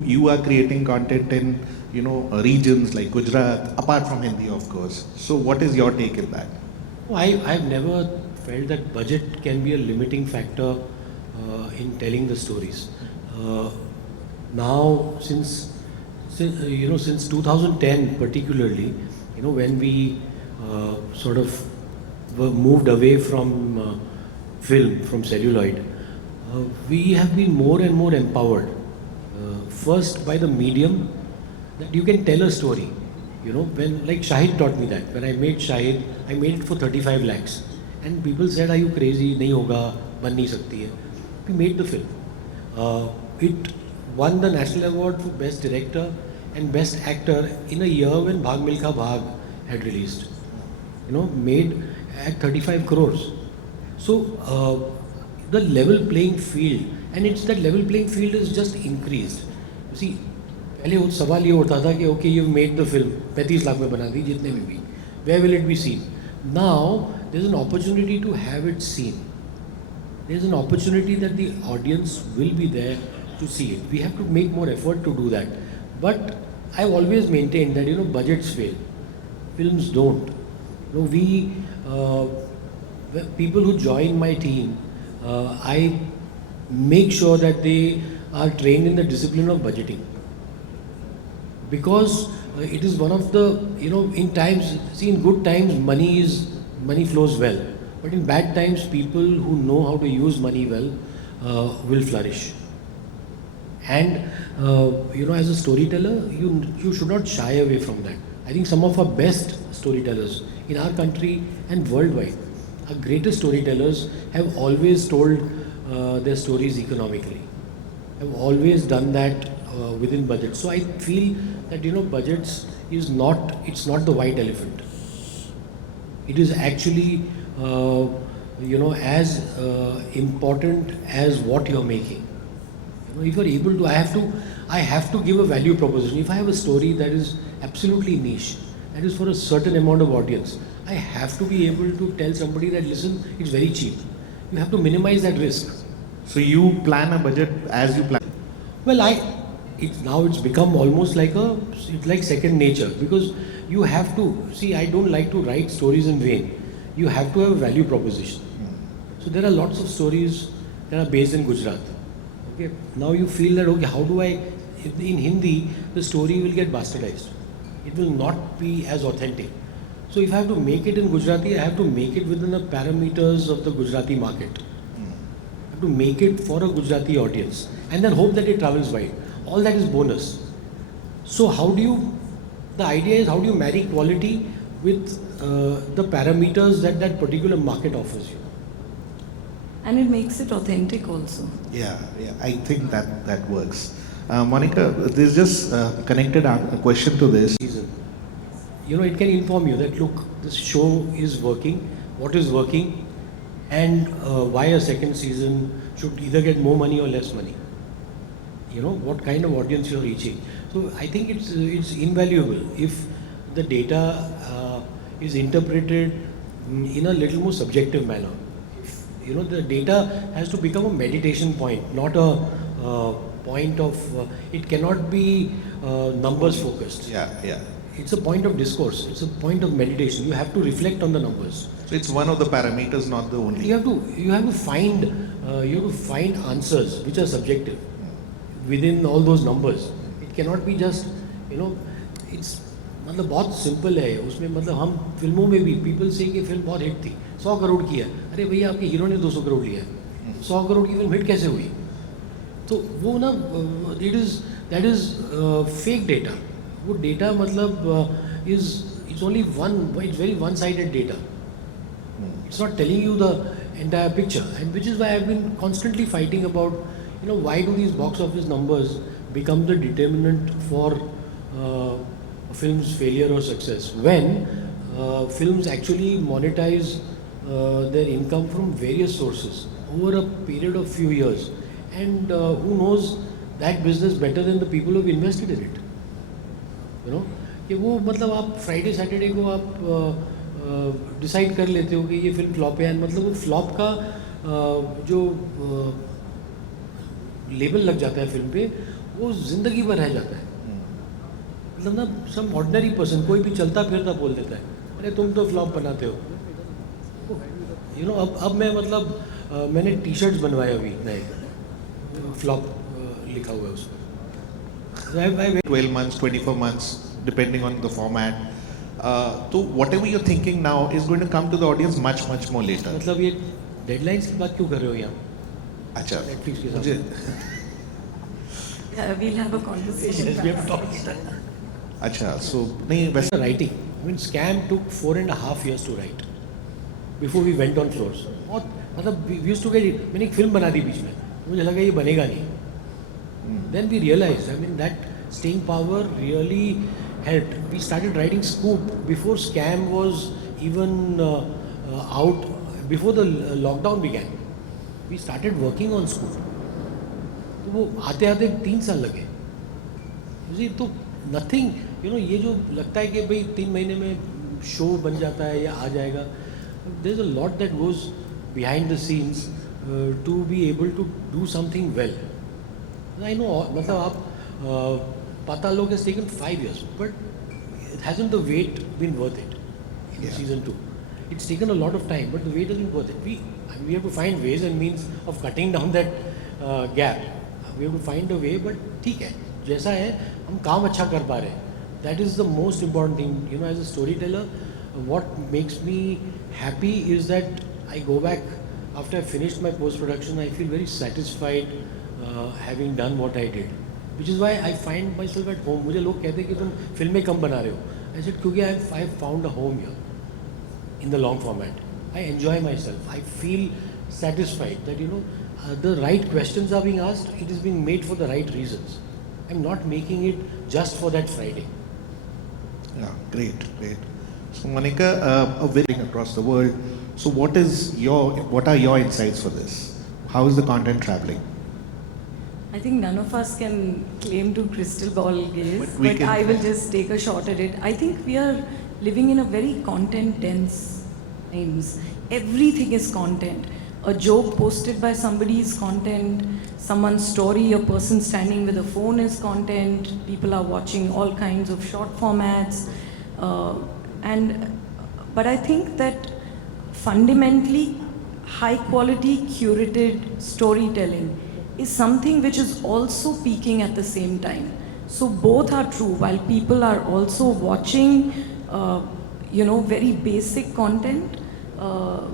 You are creating content in, regions like Gujarat, apart from Hindi, of course. So what is your take in that? I've never felt that budget can be a limiting factor in telling the stories. Uh, Now, since 2010 particularly, when we sort of were moved away from film, from celluloid, we have been more and more empowered. First by the medium, that you can tell a story. When like Shahid taught me that. When I made Shahid, I made it for 35 lakhs. And people said, are you crazy? Nahi hoga, ban nahi sakti hai. We made the film. It won the National Award for Best Director and Best Actor in a year when Bhag Milkha Bhag had released. Made at 35 crores. So the level playing field, and it's that level playing field is just increased. You see, पहले वो सवाल ये उठता था कि okay you made the film 35 lakh में बना दी जितने में भी where will it be seen now there is an opportunity to have it seen there is an opportunity that the audience will be there to see it we have to make more effort to do that but I have always maintained that budgets fail films don't. We people who join my team, I make sure that they are trained in the discipline of budgeting because it is one of the in times, see, in good times money flows well, but in bad times people who know how to use money well will flourish. And as a storyteller, you should not shy away from that. I think some of our best storytellers in our country and worldwide, our greatest storytellers, have always told their stories economically, have always done that within budget. So I feel that budgets is not, it's not the white elephant. It is actually as important as what you're making. If you're able to, I have to give a value proposition. If I have a story that is absolutely niche, that is for a certain amount of audience, I have to be able to tell somebody that listen, it's very cheap. You have to minimize that risk. So you plan a budget as you plan. Well, it's become almost like it's like second nature because you have to see. I don't like to write stories in vain. You have to have a value proposition. So there are lots of stories that are based in Gujarat. Okay, now you feel that okay, how do I? In Hindi, the story will get bastardized. It will not be as authentic. So if I have to make it in Gujarati, I have to make it within the parameters of the Gujarati market. I have to make it for a Gujarati audience and then hope that it travels wide. All that is bonus. So the idea is how do you marry quality with the parameters that that particular market offers you. And it makes it authentic also. Yeah, I think that works. Monica, there's just connected a question to this. Season. It can inform you that look, this show is working, what is working, and why a second season should either get more money or less money. What kind of audience you're reaching. So I think it's invaluable if the data is interpreted in a little more subjective manner. The data has to become a meditation point, not a point of, it cannot be numbers focused. Yeah. It's a point of discourse, it's a point of meditation. You have to reflect on the numbers. So it's one of the parameters, not the only. You have to find answers which are subjective within all those numbers. It cannot be just, it's मतलब बहुत simple है उसमें. मतलब हम फिल्मों में भी people से कि फिल्म बहुत हिट थी, 100 करोड़ की है. अरे भैया आपके हीरो ने 200 करोड़ लिया है, 100 करोड़ की फिल्म हिट कैसे हुई? तो वो ना दैट इज फेक डेटा. वो डेटा मतलब it's only one, it's very one sided data. It's not telling you the entire picture, and which is why I've been constantly fighting about, why do these box office numbers become the determinant for a film's failure or success when films actually monetize their income from various sources over a period of few years, and who knows that business better than the people who've invested in it. कि वो मतलब आप Friday Saturday को आप decide कर लेते हो कि ये फिल्म फ्लॉप है, मतलब वो फ्लॉप का जो लेबल लग जाता है फिल्म पे, वो ज़िंदगी भर रह जाता है. मतलब ना सम ऑर्डिनरी पर्सन कोई भी चलता फिरता बोल देता है अरे तुम तो फ्लॉप बनाते हो. अब मैं मतलब मैंने टी शर्ट्स बनवाए अभी नए, फ्लॉप लिखा हुआ है उस पर. 12 months, 24 months, depending on the format. So whatever you're thinking now is going to come to the audience much, much more later. मतलब ये डेडलाइंस की बात क्यों कर रहे हो यहाँ अच्छा, नेटफ्लिक्स के मुझे Yeah, we'll have a conversation. साथ? We have talked. अच्छा, so नहीं वैसे Writing. I mean, Scam took 4.5 years to write before we went on floors. और मतलब we used to get it. मैंने एक फिल्म बना दी बीच में, मुझे लगा ये बनेगा नहीं. Then we realized, I mean, that staying power really helped. We started writing Scoop before Scam was even out, before the lockdown began. We started working on Scoop. तो वो आते आते 3 साल लगे. जी तो नथिंग ये जो लगता है कि भाई 3 महीने में शो बन जाता है या आ जाएगा, there is a lot that goes behind the scenes to be able to do something well. I know मतलब आप Paatal Lok has taken 5 years but it hasn't the wait been worth it in season 2. It's taken a lot of time, but the wait has been worth it. We have to find ways and means of cutting down that gap. We have to find a way, but ठीक है जैसा है हम काम अच्छा कर पा रहे हैं. That is the most important thing. As a storyteller, what makes me happy is that I go back after I finished my post-production. I feel very satisfied having done what I did, which is why I find myself at home. मुझे लोग कहते हैं कि तुम फिल्में कम बना रहे हो. I said क्योंकि I have found a home here. In the long format, I enjoy myself. I feel satisfied that the right questions are being asked. It is being made for the right reasons. I'm not making it just for that Friday. yeah, great. So Monica, a very across the world. So what are your insights for this? How is the content traveling? I think none of us can claim to crystal ball gaze, But we but can I will try. just take a shot at it. I think we are living in a very content dense times. Everything is content. A joke posted by somebody is content. Someone's story, a person standing with a phone is content. People are watching all kinds of short formats. But I think that fundamentally high quality curated storytelling is something which is also peaking at the same time. So both are true. While people are also watching, very basic content,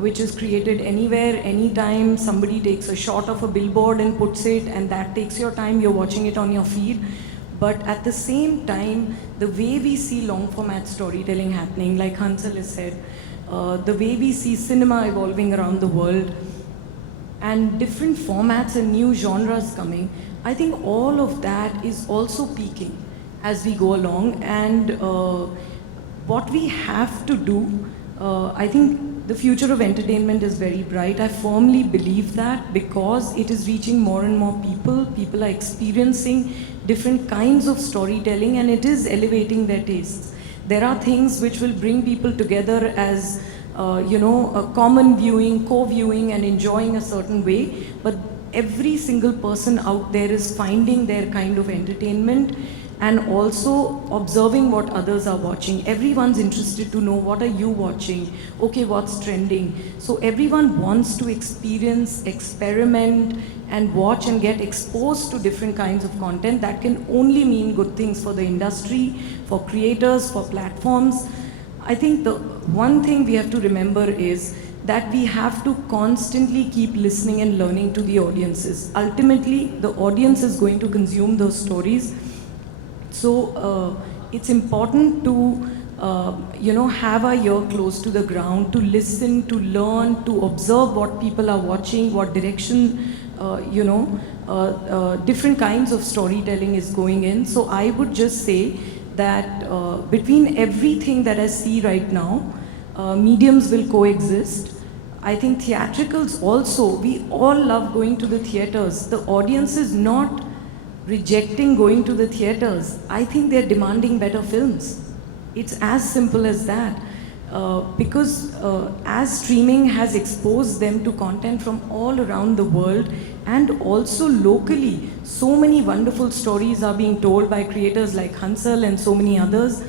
which is created anywhere, anytime. Somebody takes a shot of a billboard and puts it, and that takes your time. You're watching it on your feed. But at the same time, the way we see long format storytelling happening, like Hansal has said, the way we see cinema evolving around the world, and different formats and new genres coming, I think all of that is also peaking as we go along. And what we have to do, I think the future of entertainment is very bright. I firmly believe that because it is reaching more and more people. People are experiencing different kinds of storytelling and it is elevating their tastes. There are things which will bring people together as a common viewing, co-viewing and enjoying a certain way. But every single person out there is finding their kind of entertainment and also observing what others are watching. Everyone's interested to know what are you watching, okay, what's trending. So everyone wants to experience, experiment and watch and get exposed to different kinds of content. That can only mean good things for the industry, for creators, for platforms. I think the one thing we have to remember is that we have to constantly keep listening and learning to the audiences. Ultimately, the audience is going to consume those stories. So it's important to have our ear close to the ground, to listen, to learn, to observe what people are watching, what direction, different kinds of storytelling is going in. So I would just say that between everything that I see right now, mediums will coexist. I think theatricals also, we all love going to the theatres. The audience is not rejecting going to the theatres. I think they're demanding better films. It's as simple as that. Because as streaming has exposed them to content from all around the world And also locally, so many wonderful stories are being told by creators like Hansal and so many others.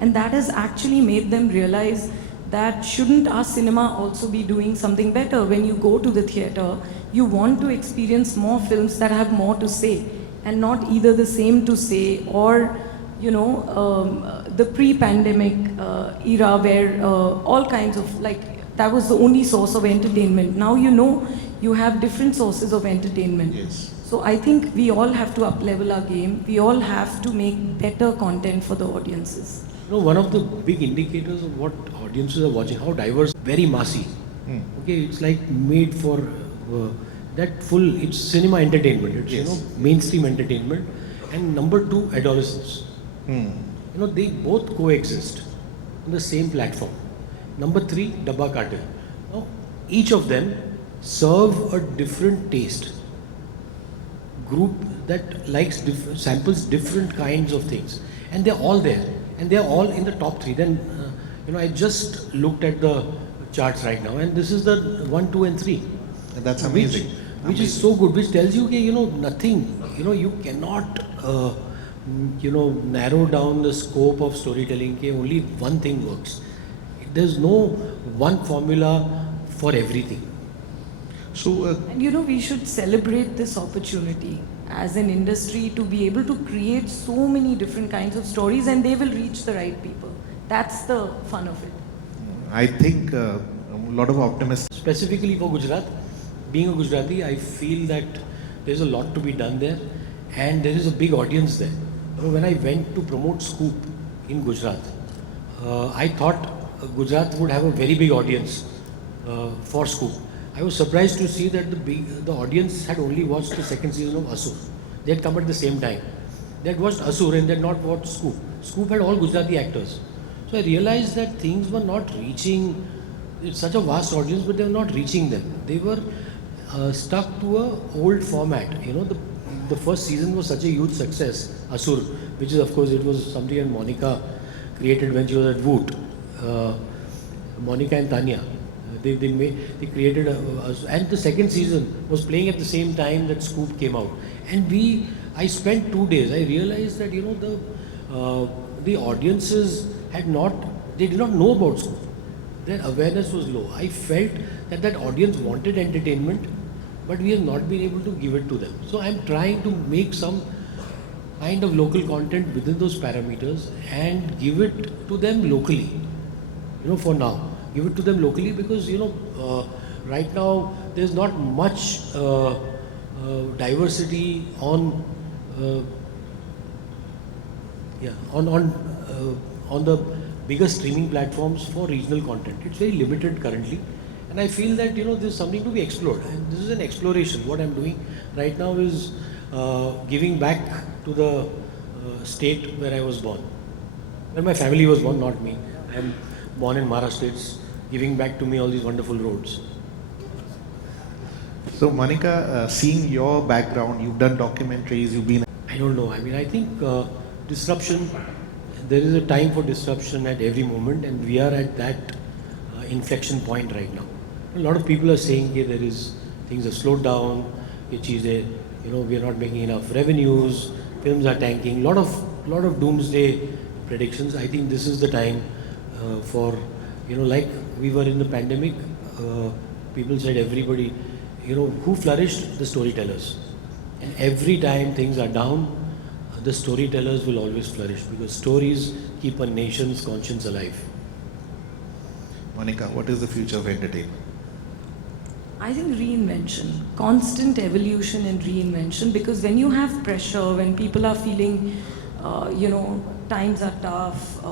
And that has actually made them realize that shouldn't our cinema also be doing something better? When you go to the theatre, you want to experience more films that have more to say and not either the same to say or, the pre-pandemic era where all kinds of, like, that was the only source of entertainment. Now you have different sources of entertainment. Yes. So I think we all have to up-level our game. We all have to make better content for the audiences. One of the big indicators of what audiences are watching, how diverse, very massy. Okay, it's like made for that full, it's cinema entertainment. It's, Yes. mainstream entertainment. And number two, adolescents. They both coexist on the same platform. Number three, Dabba Cartel. Now, each of them serve a different taste. Group that likes samples different kinds of things, and they're all there, and they're all in the top three. Then, I just looked at the charts right now, and this is the 1, 2, and 3. And that's amazing. Which is so good, which tells you, nothing, you cannot, narrow down the scope of storytelling. Only one thing works. There's no one formula for everything. So, And we should celebrate this opportunity as an industry to be able to create so many different kinds of stories and they will reach the right people. That's the fun of it. I think a lot of optimism. Specifically for Gujarat, being a Gujarati, I feel that there's a lot to be done there and there is a big audience there. When I went to promote Scoop in Gujarat, I thought Gujarat would have a very big audience for Scoop. I was surprised to see that the audience had only watched the second season of Asur. They had come at the same time. They had watched Asur and they had not watched Scoop. Scoop had all Gujarati actors. So I realized that things were not reaching, it's such a vast audience, but they were not reaching them. They were stuck to a old format. The first season was such a huge success, Asur, which is, of course, it was something that Monica created when she was at Woot. Monica and Tanya. They created and the second season was playing at the same time that Scoop came out. And I spent 2 days. I realized that, the audiences they did not know about Scoop. Their awareness was low. I felt that audience wanted entertainment, but we have not been able to give it to them. So I'm trying to make some kind of local content within those parameters and give it to them locally, for now. Give it to them locally because, right now there's not much diversity on the bigger streaming platforms for regional content. It's very limited currently. And I feel that, there's something to be explored. And this is an exploration. What I'm doing right now is giving back to the state where I was born. Where my family was born, not me. I'm born in Maharashtra. It's giving back to me all these wonderful roads. So, Monica, seeing your background, you've done documentaries, you've been. I don't know. I think disruption, there is a time for disruption at every moment, and we are at that inflection point right now. A lot of people are saying things have slowed down, we are not making enough revenues, films are tanking, lot of doomsday predictions. I think this is the time for, like we were in the pandemic, people said everybody, who flourished? The storytellers. And every time things are down, the storytellers will always flourish because stories keep a nation's conscience alive. Monica, what is the future of entertainment? I think reinvention, constant evolution and reinvention, because when you have pressure, when people are feeling, times are tough,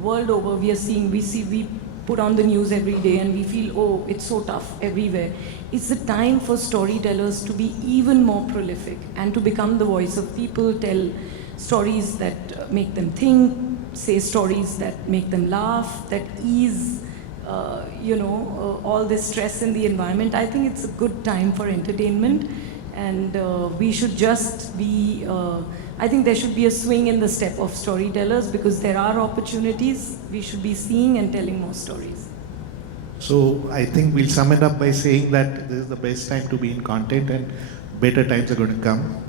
world over we put on the news every day and we feel, oh, it's so tough everywhere. It's the time for storytellers to be even more prolific and to become the voice of people, tell stories that make them think, say stories that make them laugh, that ease all this stress in the environment. I think it's a good time for entertainment, and we should just be, I think there should be a swing in the step of storytellers because there are opportunities. We should be seeing and telling more stories. So I think we'll sum it up by saying that this is the best time to be in content and better times are going to come.